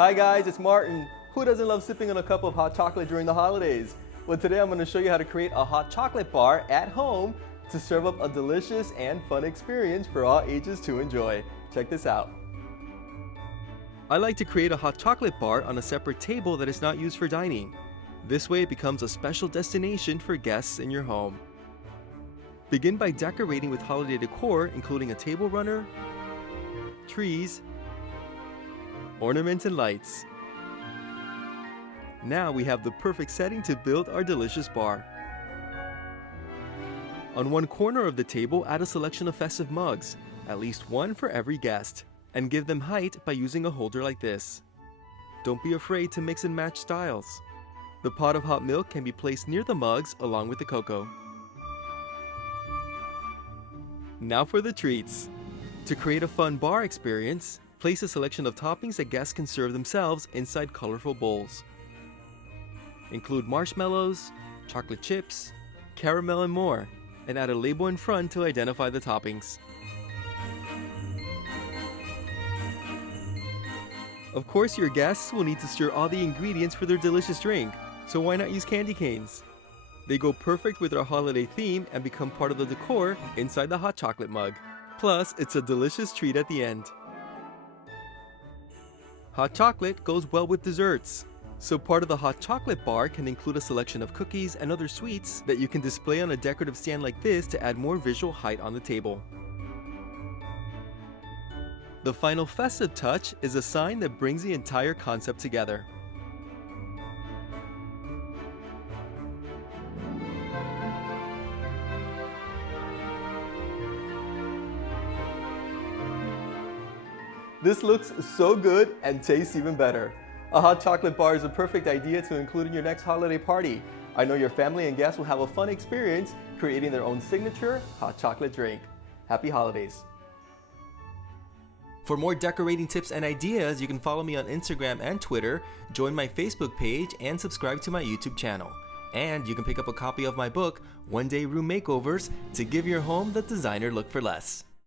Hi guys, it's Martin. Who doesn't love sipping on a cup of hot chocolate during the holidays? Well, today I'm going to show you how to create a hot chocolate bar at home to serve up a delicious and fun experience for all ages to enjoy. Check this out. I like to create a hot chocolate bar on a separate table that is not used for dining. This way it becomes a special destination for guests in your home. Begin by decorating with holiday decor, including a table runner, trees, ornaments, and lights. Now we have the perfect setting to build our delicious bar. On one corner of the table, add a selection of festive mugs, at least one for every guest, and give them height by using a holder like this. Don't be afraid to mix and match styles. The pot of hot milk can be placed near the mugs along with the cocoa. Now for the treats. To create a fun bar experience, place a selection of toppings that guests can serve themselves inside colorful bowls. Include marshmallows, chocolate chips, caramel, and more, and add a label in front to identify the toppings. Of course, your guests will need to stir all the ingredients for their delicious drink, so why not use candy canes? They go perfect with our holiday theme and become part of the decor inside the hot chocolate mug. Plus, it's a delicious treat at the end. Hot chocolate goes well with desserts, so part of the hot chocolate bar can include a selection of cookies and other sweets that you can display on a decorative stand like this to add more visual height on the table. The final festive touch is a sign that brings the entire concept together. This looks so good and tastes even better. A hot chocolate bar is a perfect idea to include in your next holiday party. I know your family and guests will have a fun experience creating their own signature hot chocolate drink. Happy holidays. For more decorating tips and ideas, you can follow me on Instagram and Twitter, join my Facebook page, and subscribe to my YouTube channel. And you can pick up a copy of my book, One Day Room Makeovers, to give your home the designer look for less.